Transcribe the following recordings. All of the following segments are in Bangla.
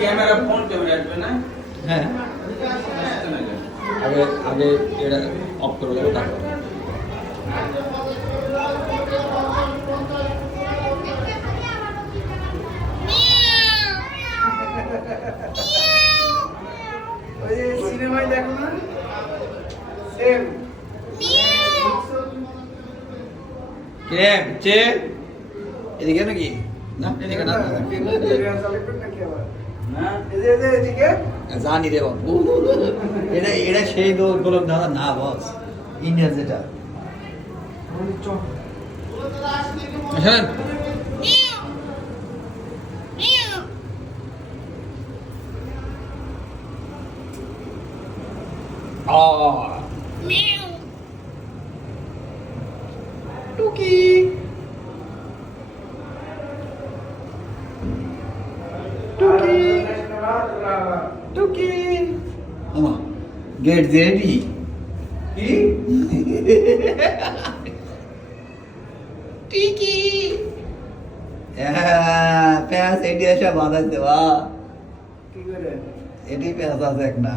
ক্যামেরা ফোন ক্যামেরা আসবে না হ্যাঁ? আগে আগে এটা অফ করে ওই যে সিনেমায় দেখো না? সেম। কে চে। এদিকে নাকি? না এদিকে না জানি রে বাবু। এটা এটা সেই দৌড় দাদা না বস। ইন্ডিয়ান যেটা। হ্যাঁ। টুকি টুকি ওমা গেট রেডি কি টিকি হ্যাঁ প্যাঁচ এটি এসে বাঁধাই দেওয়া কি করে? এটি প্যাঁচ আছে এক না।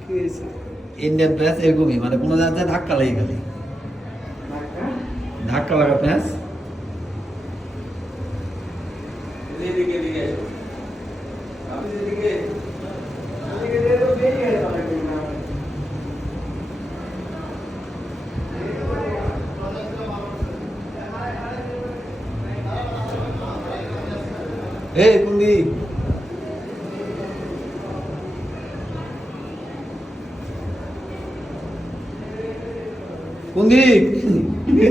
কি হয়েছে? ইন্ডিয়ান প্যাঁচ এরকমই মানে কোনো জায়গায় ধাক্কা লেগে গেলে। ধাক্কা? লাগা প্যাঁচ এদিকে এসো আপনি এদিকে এদিকে দিয়ে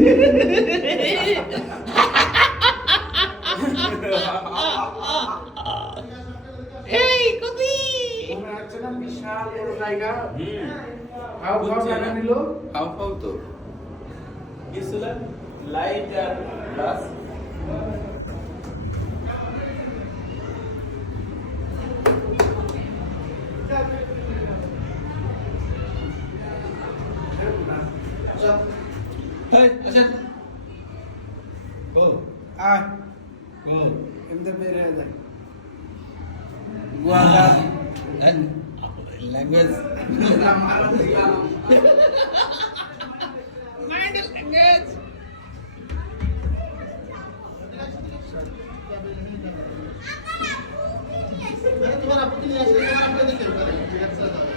তো বেরিয়ে যাবে না এই না বিশাল বড় জায়গা খাও জানা? নিল? খাও খাও তো। লাইট আর গ্লাস? أشد هاي أشد جو آه جو إمتى بير هذا غوالا language mind language तुम्हारा पुतली है तुम्हारा पुतली है